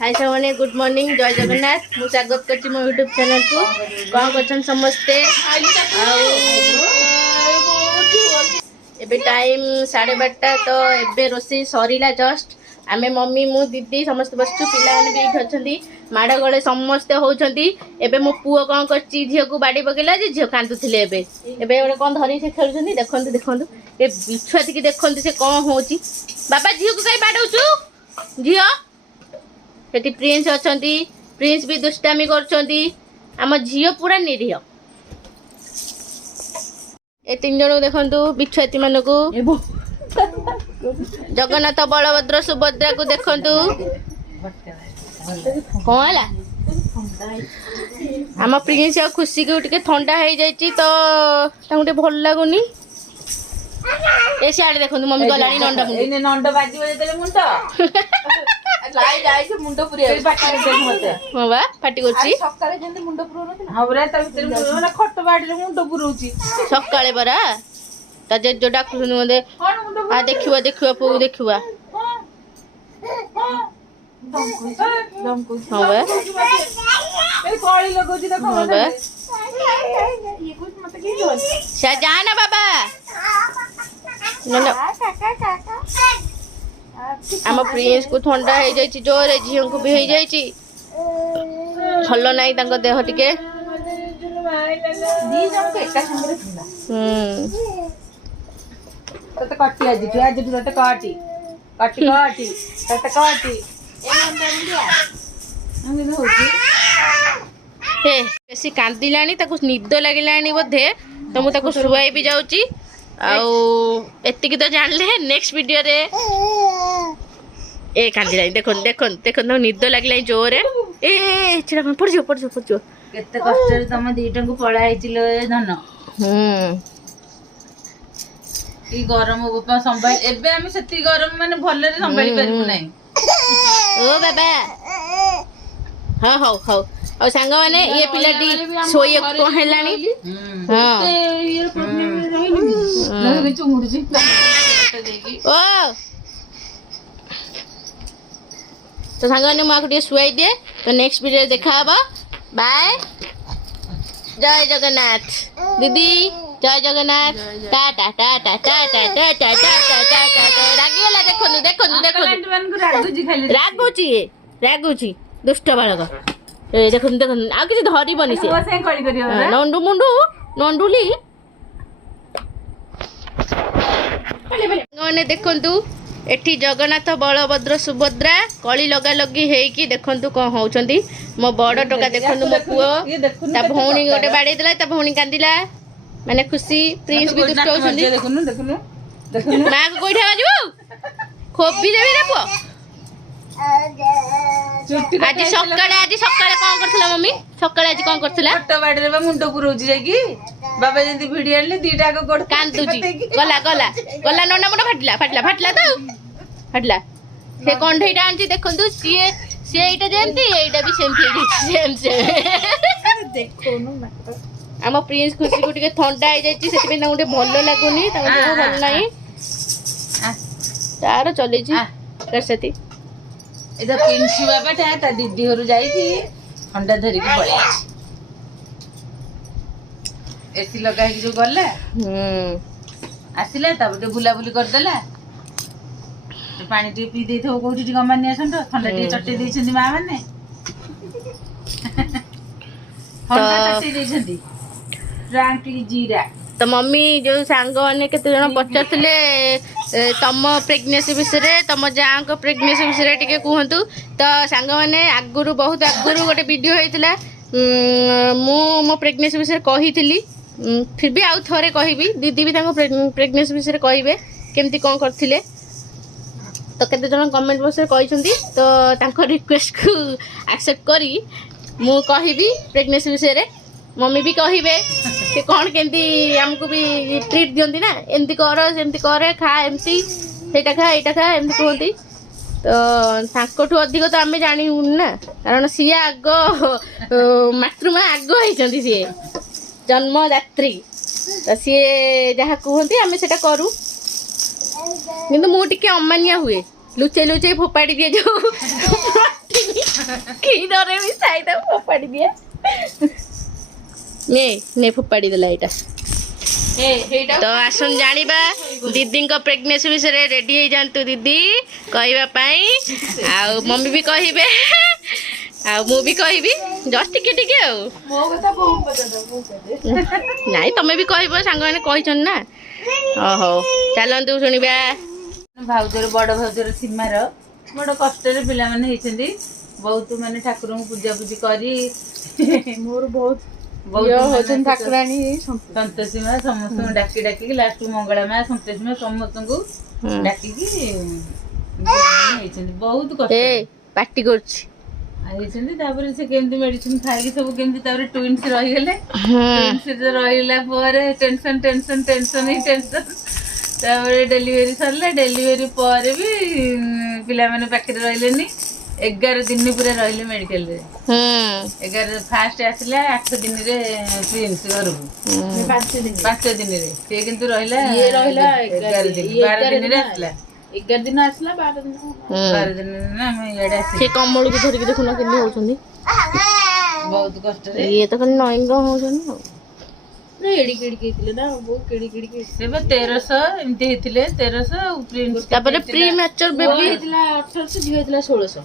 हाय सबने good morning जय जगन्नाथ मु स्वागत करछि मो YouTube चैनल को कौन करछन समस्ते एबे टाइम 12:30 तो एबे रोसे सरीला जस्ट आमे मम्मी मु दीदी समस्त बसछु पिला माने भी खछंदी माडा गळे समस्त होछंदी एबे मो पुओ कोन करछि झियो को बाडी बगेला जे झियो कांतुथिले एबे एबे कोन धरि से खेलछंदी देखंतु देखंतु ए बिछुआती की देखंतु से कोन होछि बाबा झियो को काई बाडौछु झियो सेठी प्रिंस अछंती प्रिंस भी दुष्टामी करछंती आम झियो पूरा निरीह ए तीन जन देखंतु बिछुआती मानको जगन्नाथ बलभद्र सुभद्रा को देखंतु कौन है आम प्रिंस आ खुशी को टिके ठंडा हो जाइए तो तांटे भल लगुनि ए सियाड़े देखंतु मम्मी गलानी नंडा मुंड नंड बाजी बजे मुंड लाई लाई से मुंड पुरिया पाटी देख मते हां बा पाटी करछि सकाळे जंदी मुंड पुरो न हां बरा त भीतर माने खट बाडी रे मुंड पुरोछि सकाळे बरा ता जे जो डाकुन मते आ देखिवा देखिवा पु देखिवा हां बा ए कोळी लगोछि देखो मते ये कुछ मत की जोल सा जाना बाबा न आम प्रिंस को ठंडा हो जाइए जोर झील को भी हो जाइए भल नाई देह टिके कटी आज तोते काटी काटी काटी तोते काटी बेसी कांदिला निद लगे बोधे तो मुझे शुआई भी जाऊँगी एतिकी तो जानले नेक्स्ट वीडियो रे ए कांदी लाई देखो देखो देखो निद लगे जोर ए चिड़ा पड़ जो केते कष्ट रे तम दीटा को पळा आइचिलो धन ई गरम बापा संभाल एबे हम सेती गरम माने भले रे संभाली परबु नै ओ बाबा हां हां हां और सांग माने ये पिलाटी सोई को हेलानी हां ये प्रॉब्लम रहिनी न चुमुड़ जी ओ तो सांग माने माको टे सुआई दे तो नेक्स्ट वीडियो देखा बा बाय जय जगन्नाथ दीदी जय जगन्नाथ टाटा टाटा टाटा टाटा टाटा टाटा रागी वाला देखो देखो रागुची रागुची दुष्ट बालक ए देखो देखो आ किसी धरी बनी से से कळी करियो नंडू मुंडू नंडुली ने देखंतु एठी जगन्नाथ बलभद्र सुभद्रा कली लगा लगी हेकी देखंतु कोन होउछंती मो बड़ टका देखंतु मो पुओ ता भौणी गोटे बाडे देला ता भौणी कांदिला माने खुशी प्रिंस भी दुष्ट होउछंती देखुनु देखुनु देखुनु मां को कोइठा बाजू खोबी देबी रे पुओ आज सकाळे कोन करथला मम्मी सकाळे आज कोन करथला छोट बाडी रे मुंड पुरोजी जाकी बाबा जंदी भिडी आले दीटा को गोड कांदुची गला गला गला नोना मुंड फाटला फाटला फाटला तो फाटला से कंढईटा आंची देखंतु सीए से एटा जेंती एटा भी सेम सेम देखो न आम प्रिंस खुशी को टिके ठंडा हो जाइए से गोटे भल लगुनि भल ना तार चली करसती एदा पिंसी बाबा ता दीदी घर जाई थी ठंडा धरी के पळे एसी लगा के जो गला आसिला तब बुला बुली कर देला पानी टी पी दे थो कोठी टी गमानी आसन तो ठंडा टी चट्टी दै छथि मा माने ठंडा चट्टी दै छथि फ्रैंकली जीरा तो मम्मी जो सांग मैंने केते जन पचारथिले तम प्रेगनेंसी विषय तम जाँ को प्रेगनेंसी विषय टिके कहतु तो सांग मैंने आगुरु बहुत आगुरु गोटे वीडियो होता मो प्रेगनेंसी विषय कही फिर भी आउ थे कहबी दीदी भी प्रेगनेंसी विषय कहे केमती कौन करथिले तो केते जन कमेंट बॉक्स रे कहिसंती तो तांको रिक्वेस्ट को एक्सेप्ट करी मु कहबी प्रेगनेंसी विषय रे मम्मी भी कहे से कौन केमती हमको भी ट्रीट दियंती ना एमती कर सेमती कर खा एमती सेटा खा एटा खा एमती कहती तो तांकोठू अधिक तो आम जानी ना कारण सी आग मातृमा आग होती सी जन्मदात्री तो सी जहाँ कहती आम से करूँ किंतु मु टिके अमानिया हुए लुचे लुचे फोपाड़ी दिए जो କ୍ଷୀରରେ ବି ସାଇଟା ଫୋପାଡ଼ି ଦିଏ ନେ ଫୋପାଡ଼ି ଦେଲା ଏଇଟା ତ ଆସନ୍ତୁ ଜାଣିବା ଦିଦିଙ୍କ ପ୍ରେଗନେନ୍ସି ବିଷୟରେ ରେଡି ହେଇଯାଆନ୍ତୁ ଦିଦି କହିବା ପାଇଁ ଆଉ ମମି ବି କହିବେ ଆଉ ମୁଁ ବି କହିବି ଜଷ୍ଟ ଟିକେ ଟିକେ ଆଉ ନାଇଁ ତମେ ବି କହିବ ସାଙ୍ଗମାନେ କହିଛନ୍ତି ନା ହଉ ଚାଲନ୍ତୁ ଶୁଣିବା ଭାଉଜର ବଡ ଭାଉଜର ସୀମାର ବଡ କଷ୍ଟରେ ପିଲାମାନେ ହେଇଛନ୍ତି ବହୁତ ମାନେ ଠାକୁରଙ୍କୁ ପୂଜାପୂଜି କରି ମୋର ବହୁତ ଠାକୁରାଣୀ ସନ୍ତୋଷୀ ମା ସମସ୍ତଙ୍କୁ ଡାକି ଡାକିକି ଲାଷ୍ଟ ମଙ୍ଗଳା ମା ସନ୍ତୋଷୀ ମା ସମସ୍ତଙ୍କୁ ଡାକିକି ହେଇଛନ୍ତି ବହୁତ କଷ୍ଟ ପାଟି କରୁଛି ହେଇଛନ୍ତି ତାପରେ ସେ କେମିତି ମେଡିସିନ ଖାଇକି ସବୁ କେମିତି ତାପରେ ଟ୍ୱିନ୍ସ ରହିଗଲେ ଟ୍ୱିନ୍ସ ରହିଲା ପରେ ଟେନସନ ତାପରେ ଡେଲିଭରି ସରିଲା ଡେଲିଭରି ପରେ ବି ପିଲାମାନେ ପାଖରେ ରହିଲେନି 11 ଦିନ ପୁରା ରହିଲେ ମେଡିକାଲରେ 11 ଫାଷ୍ଟ ଆସିଲା 8 ଦିନରେ ପ୍ରିନ୍ସ ଘରକୁ 5 ଦିନରେ ସେ କିନ୍ତୁ ରହିଲା 11 ଦିନ 12 ଦିନରେ ଆସିଲା 11 ଦିନ ଆସିଲା 12 ଦିନ ନା ଆମେ ଇଆଡେ ଆସିଲୁ ସେ କମଳକୁ ଧରିକି ଦେଖୁନ କେମିତି ହଉଛନ୍ତି ବହୁତ କଷ୍ଟରେ ଇଏ ତ ଖାଲି ନଇଙ୍ଗ ହଉଛନ୍ତି ଆଉ ଏଡିକି ହେଇଥିଲେ ନା ବହୁତ କିଡିକି ସେ 1300 ଏମିତି ହେଇଥିଲେ 1300 ଆଉ ପ୍ରିନ୍ସ ତାପରେ ପ୍ରି ମ୍ୟାଚୁର ବେବି ହେଇଥିଲା 1800 ଝିଅ ହେଇଥିଲା 1600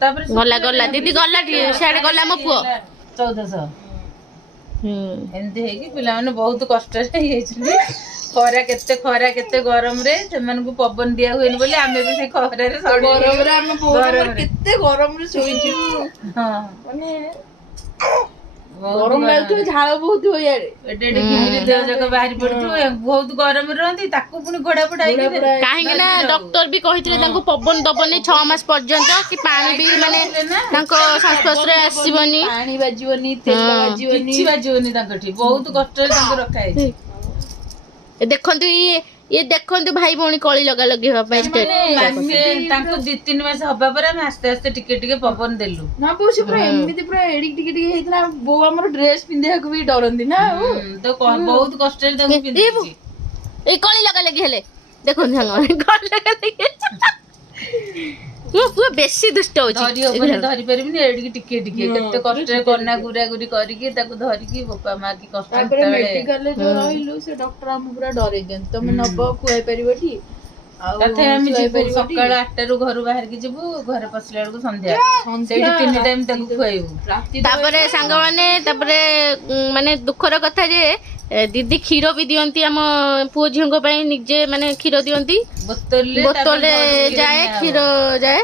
ତାପରେ ଗଲା ଦିଦି ଗଲା ସିଆଡେ ଗଲା ମୋ ପୁଅ 1400 ଏମିତି ହେଇକି ପିଲାମାନେ ବହୁତ କଷ୍ଟରେ ହେଇଯାଇଛନ୍ତି ଖରା କେତେ ଗରମରେ ସେମାନଙ୍କୁ ପବନ ଦିଆ ହୁଏନି ବୋଲି ଆମେ ବି ସେ ଖରାରେ କେତେ ଗରମରେ ଶୋଇଛୁ ମାନେ ଗରମ ଲାଗୁଥିବ ଝାଳ ବହୁଥିବ ଇଆଡେ ଦେହ ଯାକ ବାହାରି ପଡୁଥିବ ବହୁତ ଗରମରେ ରହନ୍ତି ତାକୁ ପୁଣି ଘୋଡା ଫୋଡା କାହିଁକି ନା ଡକ୍ଟର ବି କହିଥିଲେ ତାଙ୍କୁ ପବନ ଦବନି 6 ମାସ ପର୍ଯ୍ୟନ୍ତ କି ପାଣି ବି ମାନେ ତାଙ୍କ ସଂସ୍ପର୍ଶରେ ଆସିବନି ପାଣି ବାଜିବନି ତେଲ ବାଜିବନି କିଛି ବାଜିବନି ତାଙ୍କଠି ବହୁତ କଷ୍ଟରେ ତାଙ୍କୁ ରଖା ହେଇଛି ଦେଖନ୍ତୁ ଇଏ ଦେଖନ୍ତୁ ଭାଇ ଭଉଣୀ କଳି ଲଗା ଲଗି ହବା ପାଇଁ ତାଙ୍କୁ 2-3 ମାସ ହବା ପରେ ଆମେ ଆସ୍ତେ ଆସ୍ତେ ଟିକେ ଟିକେ ପବନ ଦେଲୁ ନା ବୋଉ ସେ ପୁରା ଏମିତି ପୁରା ଏଡିକି ଟିକେ ହେଇଥିଲା ବୋଉ ଆମର ଡ୍ରେସ ପିନ୍ଧିବାକୁ ବି ଡରନ୍ତି ନା ତ ବହୁତ କଷ୍ଟରେ ତାଙ୍କୁ ପିନ୍ଧିଛି ଏଇ କଳି ଲଗା ଲାଗି ହେଲେ ଦେଖନ୍ତୁ ସାଙ୍ଗମାନେ କଳି ଲଗା ଲାଗି ମୋ ପୁଅ ବେଶୀ ଦୁଷ୍ଟ ହଉଛି ଧରି ପାରିବିନି ଏଡିକି ଟିକେ ଟିକେ କେତେ କଷ୍ଟରେ କନା ଗୁରାଗୁରି କରିକି ତାକୁ ଧରିକି ବୋପା ମା କି କଷ୍ଟ ତାପରେ ମେଡିକାଲରେ ଯୋଉ ରହିଲୁ ସେ ଡକ୍ଟର ଆମକୁ ପୁରା ଡରେଇ ଦିଅନ୍ତି ତମେ ନବ ଖୁଆଇ ପାରିବଟି ତଥାପି ଆମେ ଯିବୁ ସକାଳ 8ଟାରୁ ଘରୁ ବାହାରିକି ଯିବୁ ଘରେ ପଶିଲା ବେଳକୁ ସନ୍ଧ୍ୟା ସେଇଠି 3 ଟାଇମ ତାକୁ ଖୁଆଇବୁ ତାପରେ ସାଙ୍ଗମାନେ ତାପରେ ମାନେ ଦୁଃଖର କଥା ଯେ ଦିଦି କ୍ଷୀର ବି ଦିଅନ୍ତି ଆମ ପୁଅ ଝିଅଙ୍କ ପାଇଁ ନିଜେ ମାନେ କ୍ଷୀର ଦିଅନ୍ତି ବୋତଲରେ ଯାଏ କ୍ଷୀର ଯାଏ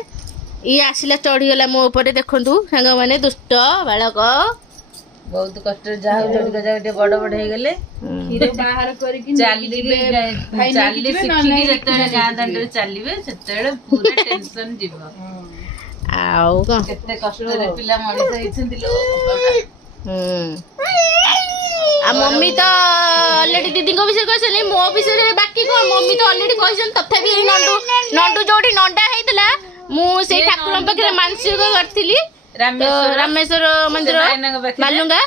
ଇଏ ଆସିଲା ଚଢିଗଲା ମୋ ଉପରେ ଦେଖନ୍ତୁ ସାଙ୍ଗମାନେ ଦୁଷ୍ଟ ବାଳକ ବହୁତ କଷ୍ଟରେ ଯାହା ଚଢିକା ଯାଉ ଟିକେ ବଡ ହେଇଗଲେ କ୍ଷୀର ବାହାର କରିକି ଚାଲି ଶିଖିକି ଯେତେବେଳେ ଗାଁ ଦାଣ୍ଡରେ ଚାଲିବେ ସେତେବେଳେ ପୁରା ଟେନସନ ଯିବ ଆଉ କେତେ କଷ୍ଟରେ ପିଲା ମଣିଷ ହେଇଛନ୍ତି ଆଉ ମମି ତ ଅଲରେଡି ଦିଦିଙ୍କ ବିଷୟରେ କହିଛନ୍ତି ମୋ ବିଷୟରେ ବାକି କଣ ମମି ତ ଅଲରେଡି କହିଛନ୍ତି ତଥାପି ଏଇ ନଣ୍ଡୁ ଯୋଉଠି ନଣ୍ଡା ହେଇଥିଲା ମୁଁ ସେଇ ଠାକୁରଙ୍କ ପାଖରେ ମାନସିକ କରିଥିଲି ରାମେଶ୍ୱର ମନ୍ଦିର ବାଲୁଙ୍ଗା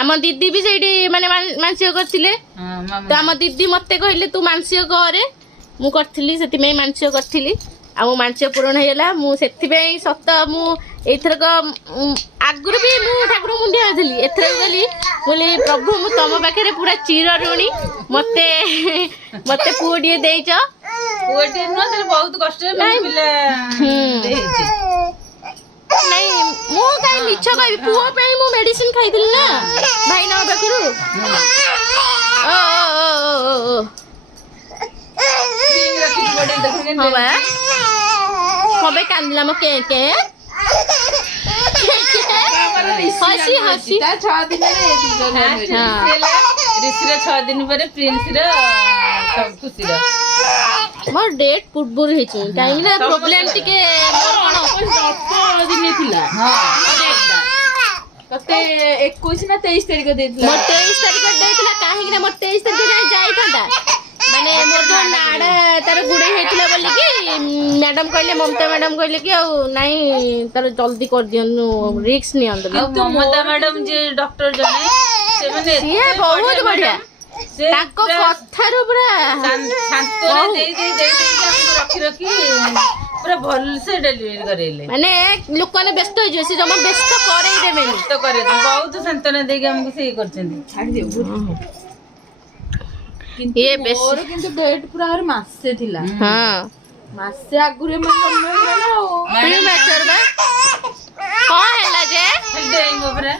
ଆମ ଦିଦି ବି ସେଇଠି ମାନେ ମାନସିକ କରିଥିଲେ ତ ଆମ ଦିଦି ମତେ କହିଲେ ତୁ ମାନସିକ କରେ ମୁଁ କରିଥିଲି ସେଥିପାଇଁ ମାନସିକ କରିଥିଲି ଆଉ ମାନସିକ ପୂରଣ ହେଇଗଲା ମୁଁ ସେଥିପାଇଁ ସତ ମୁଁ ଏଇଥରକ ଆଗରୁ ବି ମୁଁ ଠାକୁର ମୁଣ୍ଡିଆ ହେଇଥିଲି ଏଥରକ ଗଲି ବୋଲି ପ୍ରଭୁ ମୁଁ ତମ ପାଖରେ ପୁରା ଚିର ଋଣୀ ମତେ ପୁଅଟିଏ ଦେଇଛ ପୁଅଟିଏ ନୁହଁ ତାହେଲେ ବହୁତ କଷ୍ଟରେ ପିଲା ହେଇଛି ନାଇଁ ମୁଁ କାହିଁ ମିଛ କହିବି ପୁଅ ପାଇଁ ମୁଁ ମେଡିସିନ ଖାଇଥିଲି ନା ଭାଇନା ପାଖରୁ ହଁ ବା କବେ କାନ୍ଦିଲା ମୋ କେ ହସି ତା 6 ଦିନରେ ରିସିର 6 ଦିନ ପରେ ପ୍ରିନ୍ସର ଖୁସିର ମୋର ଡେଟ୍ ପୂର୍ବରୁ ହେଇଛି କାହିଁକି ନା ପ୍ରୋବ୍ଲେମ ଟିକେ ଅଳ୍ପ ଦିନ ଥିଲା ତତେ 21 ନା 23 ତାରିଖ ଦେଇଥିଲା ମୋର 23 ତାରିଖ ଦେଇଥିଲା କାହିଁକି ନା ମୋର 23 ତାରିଖ ଯାଇଥାନ୍ତା ମାନେ ମୋର ଯୋଉ ନାଡା ତାର ଗୁଡେଇ ହେଇଥିଲା ବୋଲିକି ମ୍ୟାଡାମ କହିଲେ ମମତା ମ୍ୟାଡାମ କହିଲେ କି ଆଉ ନାଇଁ ତାର ଜଲ୍ଦି କରିଦିଅନ୍ତୁ ରିକ୍ସ ନିଅନ୍ତୁ ମମତା ମ୍ୟାଡାମ ଯେ ଡକ୍ଟର ଜଣେ ସେମାନେ ସିଏ ବହୁତ ବଢିଆ ତାଙ୍କ କଥାରୁ ପୁରା ଶାନ୍ତନା ଦେଇ ରଖି ପୁରା ଭଲସେ ଡେଲିଭରି କରେଇଲେ ମାନେ ଲୋକମାନେ ବ୍ୟସ୍ତ ହେଇଯିବେ ସେ ଜମା ବ୍ୟସ୍ତ କରେଇ ଦେବେନି ତ କରେଇ ବହୁତ ସାନ୍ତ୍ୱନା ଦେଇକି ଆମକୁ ସେ କରିଛନ୍ତି ମୋର କିନ୍ତୁ ଡେଟ୍ ପୁରା ଆହୁରି ମାସେ ଥିଲା ମାସେ ଆଗରୁ ଏମାନେ ଜନ୍ମ ହେଇଗଲା ନା ଆଉ କଣ ହେଲା ଯେ ଡେଇଁବ ପୁରା